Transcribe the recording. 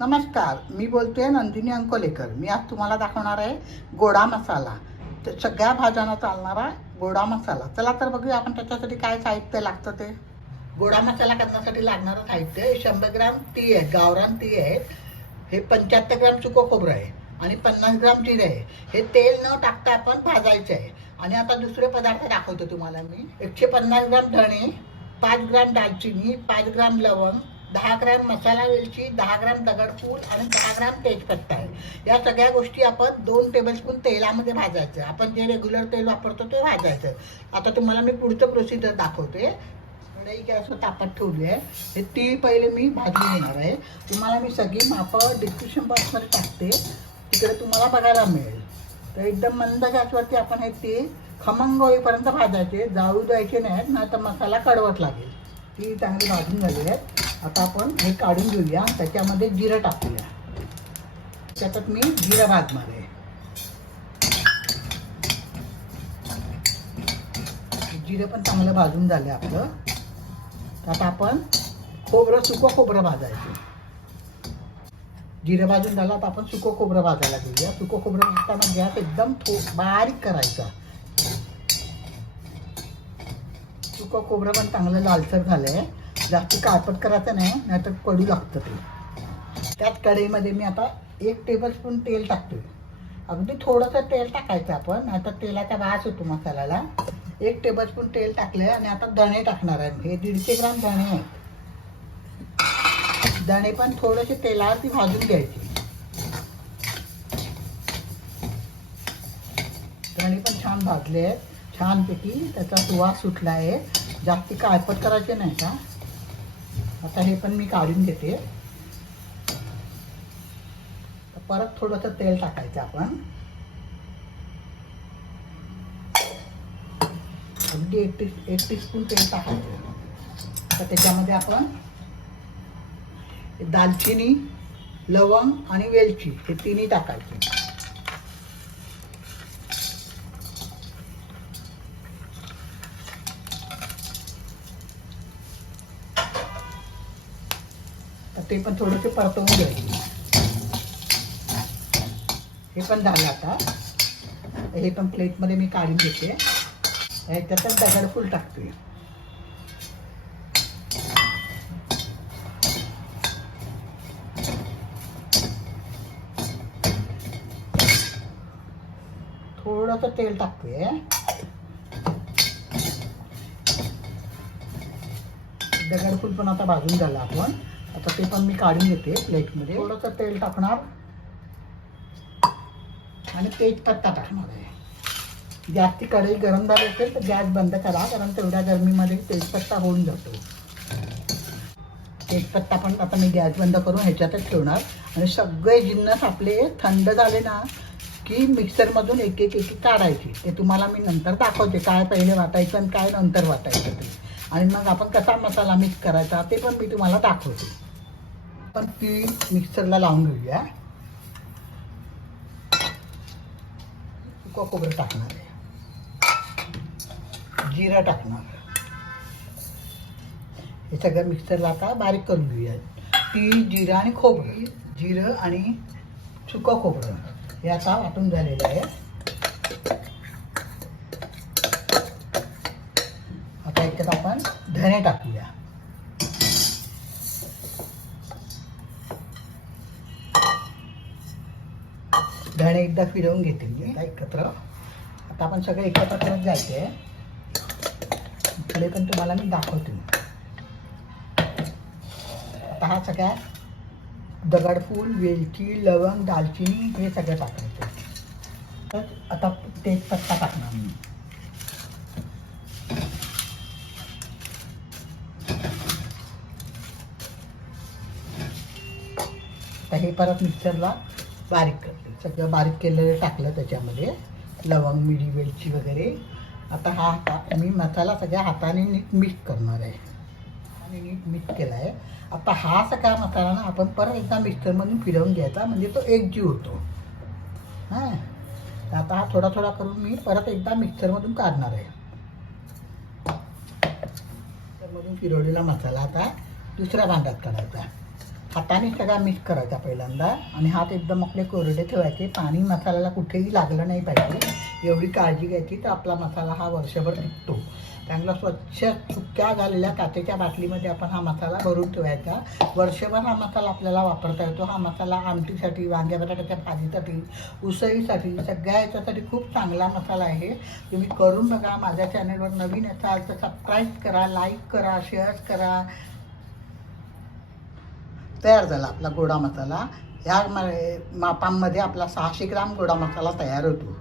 नमस्कार, मी बोलते नंदिनी अंकोलेकर। मी आज तुम्हाला दाखवणार आहे गोडा मसाला। तर सगळ्या भाज्यांना चालणारा गोडा मसाला। चला तर बघूया आपण त्याच्यासाठी काय साहित्य लागतं ते। गोडा मसाला करण्यासाठी लागणारं साहित्य 100 ग्राम तीळ आहे, गावरान तीळ आहे। हे 75 ग्राम सुकं खोबरं आहे आणि 50 ग्राम जिरे आहे। हे तेल न टाकता आपण भाजायचे आहे। आणि आता दुसरे पदार्थ दाखवतो तुम्हाला मी। 150 ग्राम धणे, 5 ग्राम दालचिनी, 5 ग्राम लवंग, 10 ग्राम मसाला वेलची, 10 ग्राम दगडफूल आणि 10 ग्राम तेजपत्ता आहे। या सगळ्या गोष्टी आपण 2 टेबलस्पून तेलामध्ये भाजायचं। आपण जे रेग्युलर तेल वापरतो ते भाजायचं। आता तुम्हाला मी पुढचं प्रोसिजर दाखवते। कढई गॅसवर तापत ठेवली आहे। हे तीळ पहिले मी भाजून घेणार आहे। तुम्हाला मी सगळी मापं डिस्क्रिप्शन बॉक्समध्ये टाकते, तिकडे तुम्हाला बघायला मिळेल। तर एकदम मंद गॅसवरती आपण हे तीळ खमंग होईपर्यंत भाजायचे, जाळू द्यायचे नाहीत, नाही तर मसाला कडवट लागेल। ती चांगली भाजून झाली आहेत। आता आपण हे काढून घेऊया, त्याच्यामध्ये जिरं टाकूया। त्याच्यात मी जिरं भाजणार आहे। जिरं पण चांगलं भाजून झालं आपलं। आता आपण खोबरं, सुकं खोबरं भाजायचं। जिरं भाजून झालं, आता आपण सुकं खोबरं भाजायला घेऊया। सुकं खोबरं भाजताना गॅस एकदम बारीक करायचा। सुकं खोबरं पण चांगलं लालसर झालंय, जास्त काळपट करायचं नाही, नाहीतर कडू लागतं ते। त्यात कढईमध्ये मी आता 1 टेबलस्पून तेल टाकतोय। अगदी थोडंसं तेल टाकायचं आपण, नाहीतर तेलाचा वास होतो मसाल्याला। 1 टेबलस्पून तेल टाकलंय आणि आता धणे टाकणार आहे। हे 150 ग्राम धणे आहेत। धणे पण थोडेसे तेलावरती भाजून घ्यायचे। धणे पण छान भाजले आहेत, छानपैकी त्याचा सुवास सुटला आहे। जास्ती काळपट करायचे नाही का। आता हे पण मी काढून घेते। परत थोडंसं तेल टाकायचं आपण, अगदी 1 टीस्पून तेल टाकायचं। तर त्याच्यामध्ये आपण दालचिनी, लवंग आणि वेलची हे तिन्ही टाकायचे। ते पण थोडेसे परतवून घ्यायचे। हे पण झालं आता। हे पण प्लेटमध्ये मी काढून घेते। ह्याच्यातच दगडफूल टाकते। थोडंसं तेल टाकते। दगडफूल पण आता भाजून झालं आपण। आता ते पण मी काढून घेते प्लेटमध्ये। थोडंसं तेल टाकणार आणि तेजपत्ता टाकणार आहे। जास्ती कढई गरम झाली असेल तर गॅस बंद करा, कारण तेवढ्या गरमीमध्ये तेजपत्ता होऊन जातो। तेजपत्ता पण आता मी गॅस बंद करून ह्याच्यातच ठेवणार। आणि सगळे जिन्नस आपले थंड झाले ना की मिक्सरमधून एक एक काढायचे। ते तुम्हाला मी नंतर दाखवते, काय पहिले वाटायचं आणि काय नंतर वाटायचं ते। आणि मग आपण कसा मसाला मिक्स करायचा ते पण मी तुम्हाला दाखवते। आपण तीळ मिक्सरला लावून घेऊया। सुकं खोबरं टाकणार आहे, जिरं टाकणार। हे सगळं मिक्सरला आता बारीक करून घेऊया। तीळ, जिरं आणि खोबरं, जिरं आणि सुकं खोबरं हे आता वाटून झालेलं आहे। आता याच्यात आपण धणे टाकूया। धणे एकदा फिरवून घेते मी एकत्र। आता आपण सगळं एकत्र करत जायचे। पुढे पण तुम्हाला मी दाखवते। आता हा सगळ्या दगडफूल, वेलची, लवंग, दालचिनी हे सगळं टाकायचं। तर आता तेजपत्ता टाकणार मी। तर हे परत मिक्सरला बारीक करते। सगळं बारीक केलेलं टाकलं त्याच्यामध्ये, लवंग, मिरी, वेलची वगैरे। आता हा मी मसाला सगळ्या हाताने नीट मिक्स करणार आहे। आणि नीट मिक्स केला आहे। आता हा सगळा मसाला ना आपण परत एकदा मिक्सरमधून फिरवून घ्यायचा, म्हणजे तो एकजीव होतो। हां, आता हा थोडा थोडा करून मी परत एकदा मिक्सरमधून काढणार आहे। मिक्सरमधून फिरवलेला मसाला आता दुसऱ्या भांड्यात काढायचा। हाताने सगळा मिक्स करायचा पहिल्यांदा आणि हात एकदम आपले कोरडे ठेवायचे. पाणी मसाल्याला कुठेही लागलं नाही पाहिजे एवढी काळजी घ्यायची, तर आपला मसाला हा वर्षभर टिकतो. चांगला स्वच्छ सुक्या झालेल्या काचेच्या बाटलीमध्ये आपण हा मसाला भरून ठेवायचा. वर्षभर हा मसाला आपल्याला वापरता येतो. हा मसाला आमटीसाठी, वांग्या बटाट्याच्या भाजीसाठी, उसळीसाठी, सगळ्या ह्याच्यासाठी खूप चांगला मसाला आहे. तुम्ही करून बघा. माझ्या चॅनलवर नवीन असाल तर सबस्क्राईब करा, लाईक करा, शेअर करा. तयार झाला आपला गोडा मसाला. ह्या मापांमध्ये आपला 600 ग्राम गोडा मसाला तयार होतो.